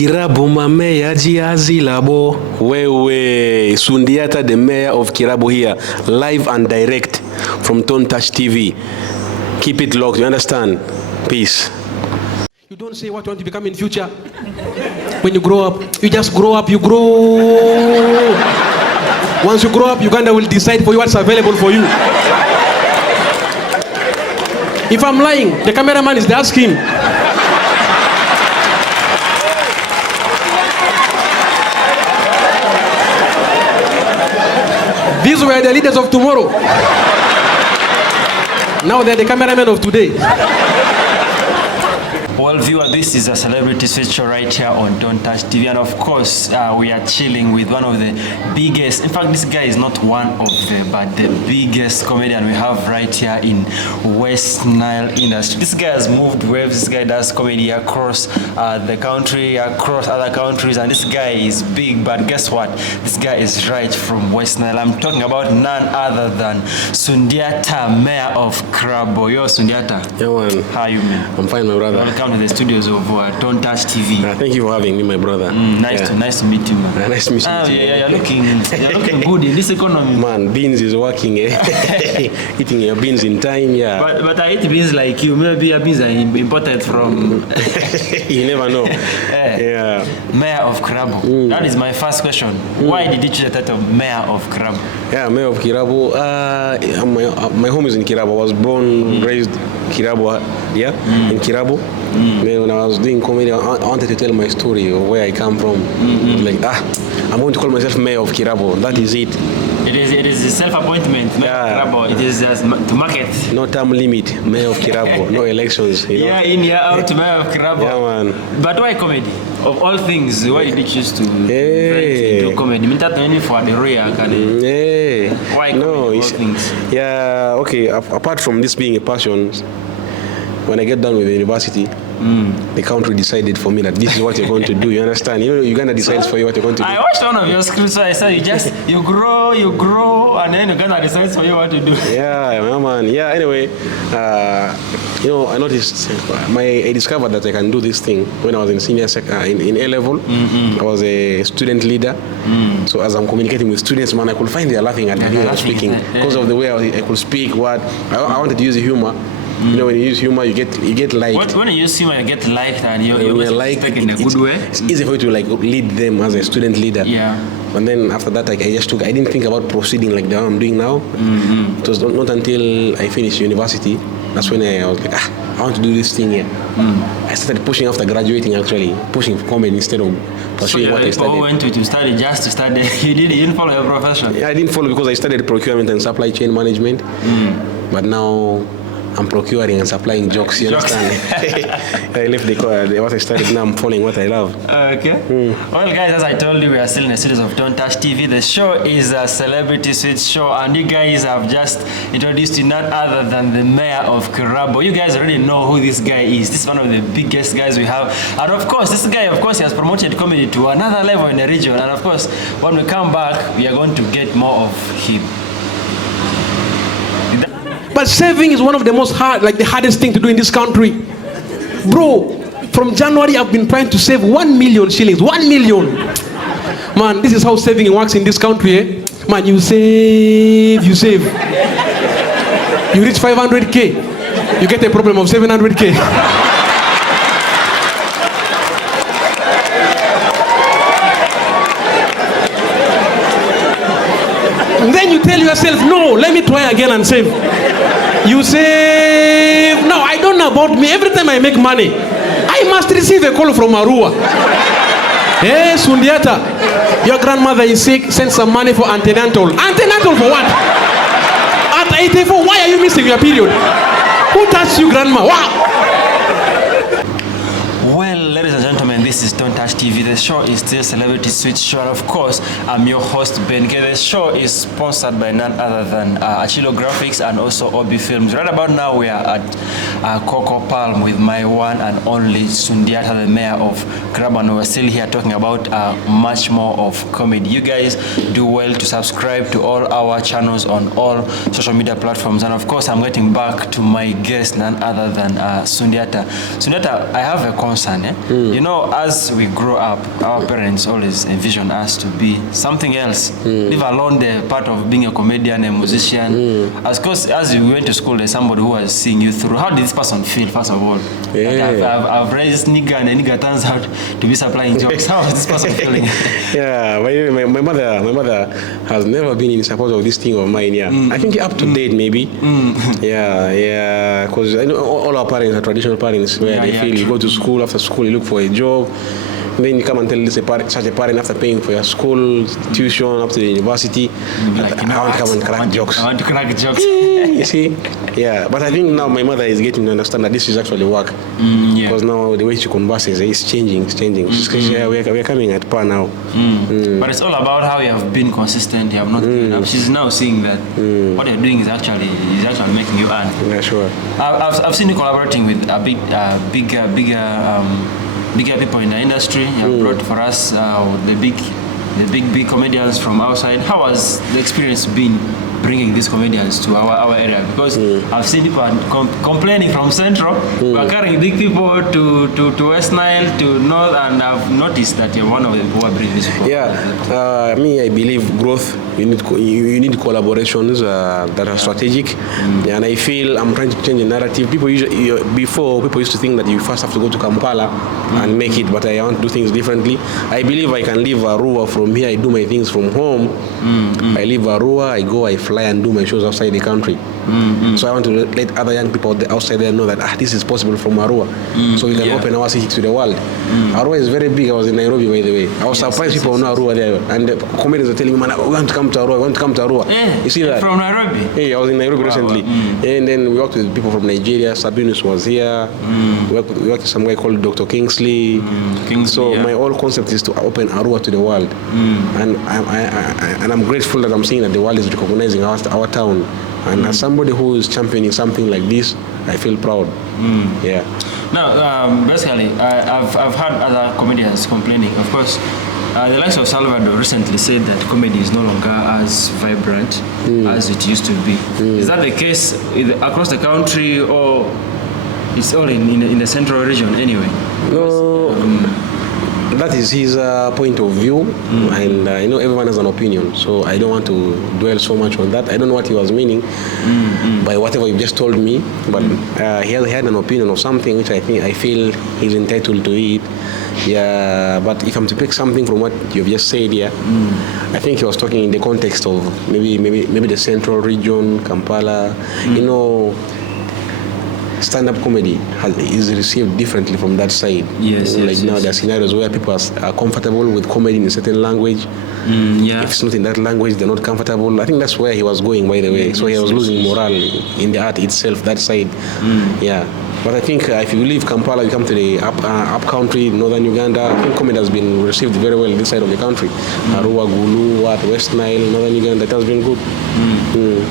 Kirabu mameya jiazi labo. Wewe Sundiata, the mayor of Kirabu here, live and direct from Don't Touch TV. Keep it locked, you understand? Peace. You don't say what you want to become in future. When you grow up, you just grow up, you grow. Once you grow up, Uganda will decide for you what's available for you. If I'm lying, the cameraman is there, ask him. These were the leaders of tomorrow. Now they're the cameramen of today. Well, viewer, this is a celebrity switch show right here on Don't Touch TV, and of course, we are chilling with one of the biggest. In fact, this guy is not one of the, but the biggest comedian we have right here in Westnile industry. This guy has moved waves. This guy does comedy across the country, across other countries, and this guy is big. But guess what? This guy is right from Westnile. I'm talking about none other than Sundiata, mayor of Kirabu. Yo, Sundiata. Yeah, man. How are you, man? I'm fine, my brother. Welcome to the studios of Don't Touch TV. Thank you for having me, my brother. Nice to meet you, man. Nice to meet you. You're looking good in this economy. Man, beans is working, Eating your beans in time, yeah. But I eat beans like you. Maybe your beans are imported from... You never know. Yeah. Mayor of Kirabu. That is my first question. Why did you choose the title Mayor of Kirabu? Yeah, Mayor of Kirabu. My home is in Kirabu. I was born, raised Kirabu, in Kirabu. Then when I was doing comedy, I wanted to tell my story of where I come from. I was like, I'm going to call myself Mayor of Kirabu. That is it. It is a self-appointment, Mayor of Kirabu. It is just to market. No term limit, Mayor of Kirabu. No elections. You know? Yeah, in, yeah out, Mayor of Kirabu. Yeah, man. But why comedy? Of all things, why did you choose to do comedy? I mean, that only for the real. Why comedy? No, of all things? Yeah, okay. Apart from this being a passion, when I get done with the university, the country decided for me that this is what you're going to do. You understand? You know, Uganda decides for you what you're going to do. I watched one of your scripts, so I said you grow, and then Uganda decides for you what to do. Yeah, man. Yeah. Anyway, I noticed I discovered that I can do this thing when I was in in A level. I was a student leader. So as I'm communicating with students, man, I could find they're laughing at the way I was speaking because of the way I could speak. I wanted to use the humor. You know, when you use humor, you get liked. When you use humor, you get liked, and you're liked in a good way. It's easy for you to lead them as a student leader. Yeah. And then after that, I didn't think about proceeding like the one I'm doing now. It was not until I finished university that's when I was like, I want to do this thing here. I started pushing after graduating, actually pushing for comedy instead of pursuing what I studied. You went to study just to study. You didn't follow your profession. Yeah, I didn't follow because I studied procurement and supply chain management. But now I'm procuring and supplying jokes, you understand? I left what I studied, now I'm following what I love. Okay. Well, guys, as I told you, we are still in the series of Don't Touch TV. The show is a celebrity switch show, and you guys have just introduced to none other than the mayor of Kirabu. You guys already know who this guy is. This is one of the biggest guys we have. And of course, this guy, he has promoted comedy to another level in the region. And of course, when we come back, we are going to get more of him. But saving is one of the most the hardest thing to do in this country. Bro, from January I've been trying to save 1 million shillings. 1 million. Man, this is how saving works in this country, eh? Man, you save. You reach 500K, you get a problem of 700K. And then you tell yourself, no, let me try again and save. You save. No, I don't know about me. Every time I make money, I must receive a call from Arua. Hey, Sundiata, your grandmother is sick. Send some money for antenatal. Antenatal for what? At 84, why are you missing your period? Who touched you, grandma? Wow. Well, ladies and gentlemen, this is Don't Touch TV. The show is still Celebrity Switch Show. And of course, I'm your host, Ben K. The show is sponsored by none other than Achilo Graphics and also Obi Films. Right about now, we are at Coco Palm with my one and only Sundiata, the mayor of Kirabu. And we're still here talking about much more of comedy. You guys do well to subscribe to all our channels on all social media platforms. And of course, I'm getting back to my guest, none other than Sundiata. Sundiata, I have a concern. You know, as we grow up, our parents always envision us to be something else. Leave alone the part of being a comedian, a musician. As you went to school, there's somebody who was seeing you through. How did this person feel, first of all? I've raised nigga, and a nigga turns out to be supplying jokes. How was this person feeling? Yeah, my mother has never been in support of this thing of mine. Yeah, I think up to date maybe. Yeah, because I know all our parents are traditional parents where they feel you go to school, after school you look for a job, then you come and tell such a parent after paying for your school tuition up to the university, I want to come and crack jokes. I want to crack jokes. You see, yeah. But I think now my mother is getting to understand that this is actually work, because now the way she converses is changing. We're coming at par now. But it's all about how you have been consistent. You have not given up. She's now seeing that what you're doing is actually making you earn. Yeah, sure. I've seen you collaborating with bigger people in the industry. You have brought for us the big comedians from outside. How has the experience been bringing these comedians to our area? Because I've seen people complaining from Central, we're carrying big people to Westnile, to North, and I've noticed that you're one of them who are bringing these people. Yeah, I believe growth, you need collaborations that are strategic, and I feel I'm trying to change the narrative. Before people used to think that you first have to go to Kampala and make it, but I want to do things differently. I believe I can leave Arua from here, I do my things from home. I leave Arua, I fly and do my shows outside the country. So I want to let other young people outside there know that this is possible from Arua. So we can open our city to the world. Arua is very big. I was in Nairobi, by the way. I was surprised people know Arua there. And the comedians are telling me, man, we want to come to Arua, You see that? From Nairobi? Yeah, I was in Nairobi recently. And then we worked with people from Nigeria. Sabinus was here. We worked with some guy called Dr. Kingsley. My whole concept is to open Arua to the world. And I'm grateful that I'm seeing that the world is recognizing our town. And as somebody who is championing something like this, I feel proud. Yeah. Now, basically, I've heard other comedians complaining. Of course, the likes of Salvador recently said that comedy is no longer as vibrant as it used to be. Is that the case across the country, or it's all in the central region anyway? No. That is his point of view, and I know everyone has an opinion, so I don't want to dwell so much on that. I don't know what he was meaning by whatever you just told me, but he had an opinion of something which I feel he's entitled to it. Yeah, but if I'm to pick something from what you've just said here, I think he was talking in the context of maybe the central region, Kampala. Stand-up comedy is received differently from that side. Now there are scenarios where people are comfortable with comedy in a certain language. If it's not in that language, they're not comfortable. I think that's where he was going, by the way. So he was losing morale in the art itself, that side. Yeah. But I think if you leave Kampala, you come to the up country, northern Uganda, I think comedy has been received very well this side of the country. Arua, Gulu, Westnile, northern Uganda, it has been good.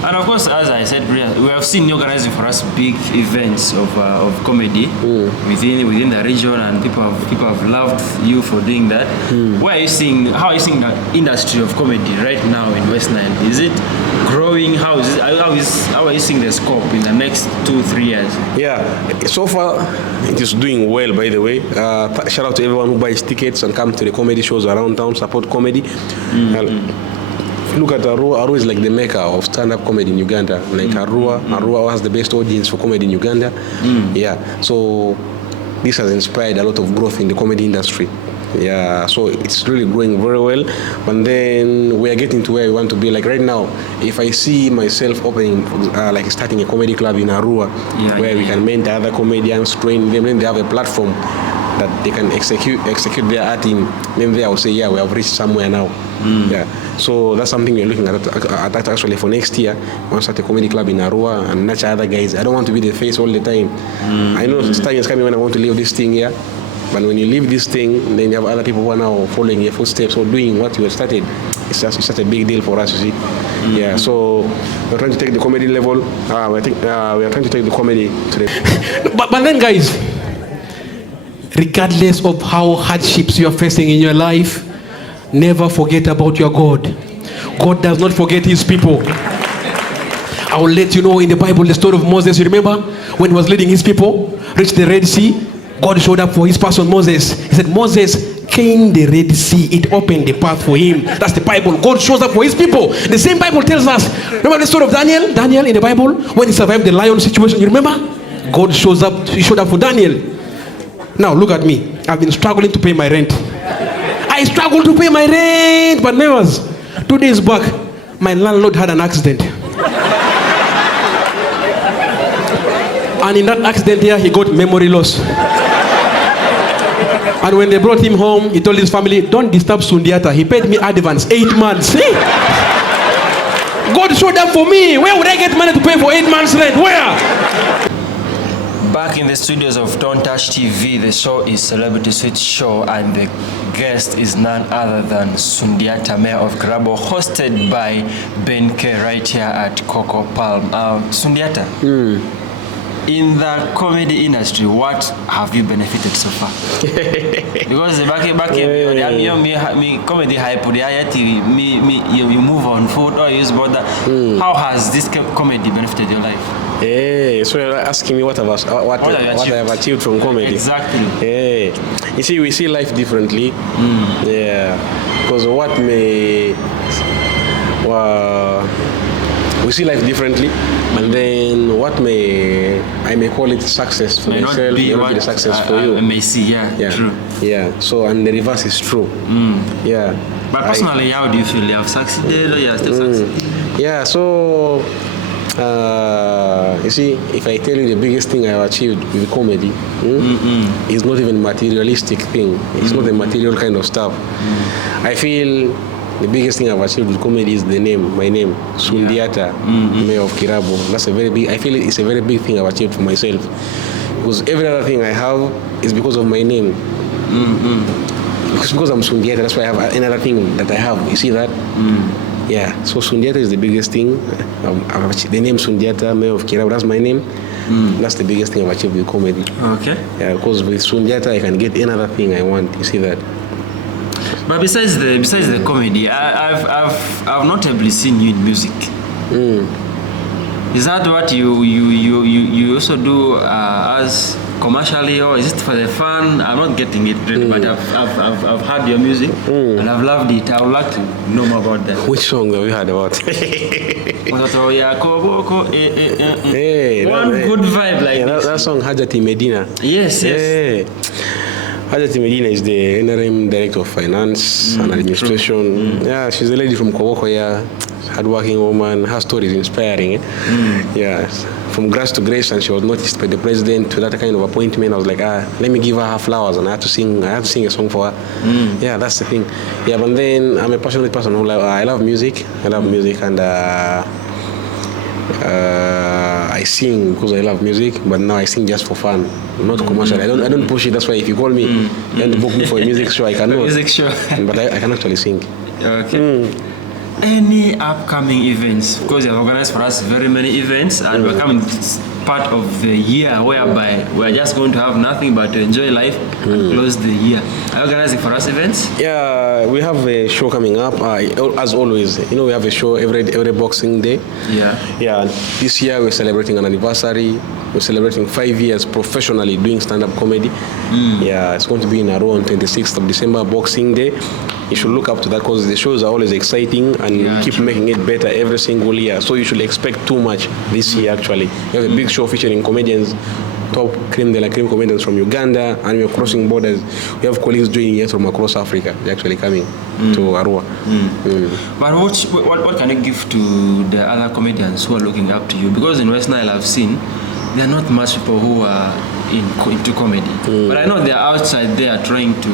And of course, as I said, we have seen you organizing for us big events of comedy within the region, and people have loved you for doing that. How are you seeing the industry of comedy right now in Westnile? Is it growing? How are you seeing the scope in the next 2-3 years? Yeah, so far it is doing well, by the way. Shout out to everyone who buys tickets and come to the comedy shows around town, support comedy. Look at Arua. Arua is like the mecca of stand-up comedy in Uganda. Like Arua has the best audience for comedy in Uganda. Yeah, so this has inspired a lot of growth in the comedy industry. Yeah, so it's really growing very well. And then we are getting to where we want to be. Like right now, if I see myself opening, starting a comedy club in Arua, where we can mentor other comedians, train them, then they have a platform that they can execute their art in, then there I will say, yeah, we have reached somewhere now. Yeah, so that's something we're looking at actually for next year. I want to start a comedy club in Arua and nurture other guys. I don't want to be the face all the time. I know time is coming when I want to leave this thing here. But when you leave this thing, then you have other people who are now following your footsteps or doing what you have started. It's such a big deal for us, you see. Yeah, so we're trying to take the comedy level. We are trying to take the comedy to the... But then, guys, regardless of how hardships you are facing in your life, never forget about your God. God does not forget his people. I will let you know in the Bible the story of Moses. You remember when he was leading his people, reached the Red Sea? God showed up for his person Moses. He said, Moses, changed the Red Sea. It opened the path for him. That's the Bible. God shows up for his people. The same Bible tells us. Remember the story of Daniel? Daniel in the Bible, when he survived the lion situation, you remember? God shows up. He showed up for Daniel. Now look at me. I've been struggling to pay my rent. I struggled to pay my rent, but neighbors, 2 days back, my landlord had an accident. And in that accident here, he got memory loss. And when they brought him home, he told his family, don't disturb Sundiata. He paid me advance 8 months. See? God showed up for me. Where would I get money to pay for 8 months rent? Where? Back in the studios of Don't Touch TV, the show is Celebrity Switch Show, and the guest is none other than Sundiata, Mayor of Kirabu, hosted by Ben K right here at Coco Palm. Sundiata, in the comedy industry, what have you benefited so far? Because back me comedy hype, you move on food or use border. How has this comedy benefited your life? Yeah, so you're asking me what I have achieved from comedy. Exactly. Yeah, you see, we see life differently. Yeah, because we see life differently, and then I may call it success for myself, may not be the success for you. I may see, yeah, true. Yeah, so and the reverse is true. Yeah. But personally, how do you feel? You have succeeded or you are still succeeding? Yeah, so you see, if I tell you the biggest thing I have achieved with comedy, it's not even materialistic thing. It's not a material kind of stuff. I feel the biggest thing I've achieved with comedy is my name, Sundiata, Mayor of Kirabu. That's a very big. I feel it's a very big thing I've achieved for myself, because every other thing I have is because of my name. Because I'm Sundiata, that's why I have another thing that I have. You see that? Yeah. So Sundiata is the biggest thing. The name Sundiata, Mayor of Kirabu, that's my name. That's the biggest thing I've achieved with comedy. Okay. Yeah, because with Sundiata I can get another thing I want. You see that? But besides the comedy, I've notably seen you in music. Is that what you also do as commercially, or is it for the fun? I'm not getting it really, but I've heard your music and I've loved it. I would like to know more about that. Which song have you heard about? Hey, One good vibe like this. That song, Hajati Medina. Yes. Hajati Medina is the interim director of finance and administration. Yeah, she's a lady from Koboko, hardworking woman. Her story is inspiring. Yeah, from grace to grace, and she was noticed by the president to that kind of appointment. I was like, let me give her flowers, and I had to sing a song for her. Yeah, that's the thing. Yeah, but then I'm a passionate person who I love music. And I sing because I love music, but now I sing just for fun, not commercial. I don't push it. That's why if you call me, you want to book me for a music show, I cannot. Music show. But I can actually sing. Okay. Any upcoming events? Because you have organized for us very many events, and we're coming part of the year whereby we're just going to have nothing but to enjoy life and close the year. Are you organizing for us events? Yeah, we have a show coming up. As always, we have a show every Boxing Day. Yeah. This year we're celebrating an anniversary. We're celebrating 5 years professionally doing stand-up comedy. Yeah, it's going to be in Arua on 26th of December, Boxing Day. You should look up to that because the shows are always exciting and we keep making it better every single year. So you should expect too much this year actually. We have a big show featuring comedians, top creme de la creme comedians from Uganda, and we're crossing borders. We have colleagues joining us from across Africa. They're actually coming to Arua. But what can you give to the other comedians who are looking up to you? Because in Westnile I've seen there are not much people who are into comedy. But I know they're outside there trying to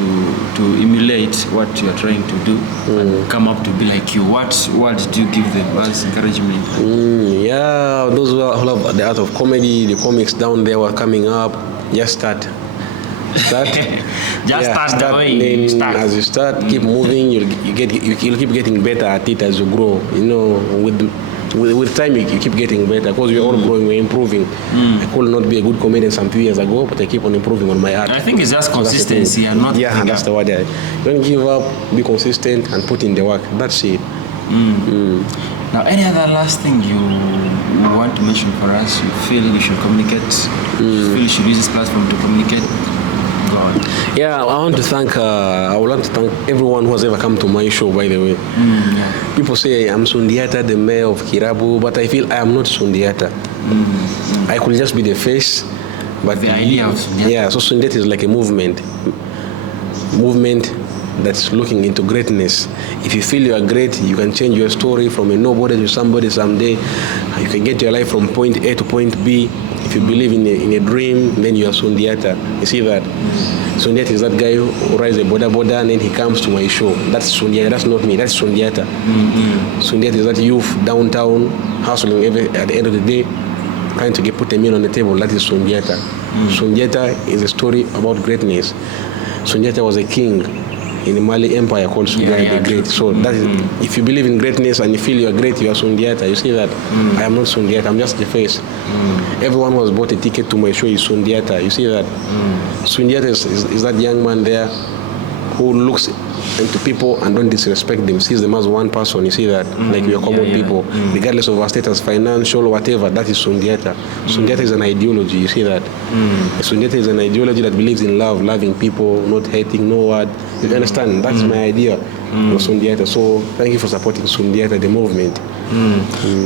emulate what you're trying to do and come up to be like you. What do you give them as encouragement? Yeah, those who love the art of comedy, the comics down there were coming up. Just start. Start the way you start. As you start, keep moving. You'll keep getting better at it as you grow. With time you keep getting better because we're all growing, we're improving. I could not be a good comedian some few years ago, but I keep on improving on my art. I think it's just consistency and not that's the word. Don't give up, be consistent and put in the work. That's it. Now, any other last thing you want to mention for us? You feel you should communicate? You feel you should use this platform to communicate? Go on. Yeah, I want to thank. I would like to thank everyone who has ever come to my show. By the way, people say I'm Sundiata, the mayor of Kirabu, but I feel I am not Sundiata. I could just be the face, but The idea of Sundiata. Yeah, so Sundiata is like a movement that's looking into greatness. If you feel you are great, you can change your story from a nobody to somebody someday. You can get your life from point A to point B. If you believe in a dream, then you are Sundiata. You see that? Sundiata is that guy who rides a boda and then he comes to my show. That's Sundiata. That's not me. That's Sundiata. Sundiata is that youth downtown hustling at the end of the day, trying to put a meal on the table. That is Sundiata. Sundiata is a story about greatness. Sundiata was a king in the Mali Empire called Sundiata the Great. So that is, if you believe in greatness and you feel you are great, you are Sundiata. You see that? I am not Sundiata. I'm just the face. Everyone who has bought a ticket to my show is Sundiata. You see that? Sundiata is that young man there who looks into people and don't disrespect them, sees them as one person. You see that? Like we are common people, regardless of our status, financial, whatever. That is Sundiata. Sundiata is an ideology. You see that? Sundiata is an ideology that believes in love, loving people, not hating, no word. You understand? That's my idea of Sundiata. So thank you for supporting Sundiata, the movement.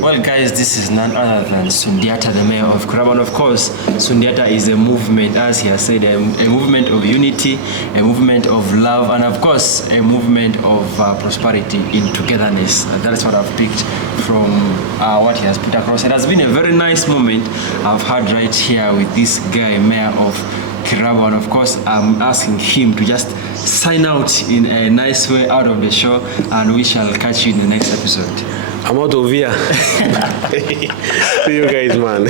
Well, guys, this is none other than Sundiata, the mayor of Kirabu. And of course, Sundiata is a movement, as he has said, a movement of unity, a movement of love, and of course, a movement of prosperity in togetherness. That is what I've picked from what he has put across. It has been a very nice moment I've had right here with this guy, mayor of Kirabu, and of course I'm asking him to just sign out in a nice way out of the show, and we shall catch you in the next episode. I'm out of here. See you guys, man.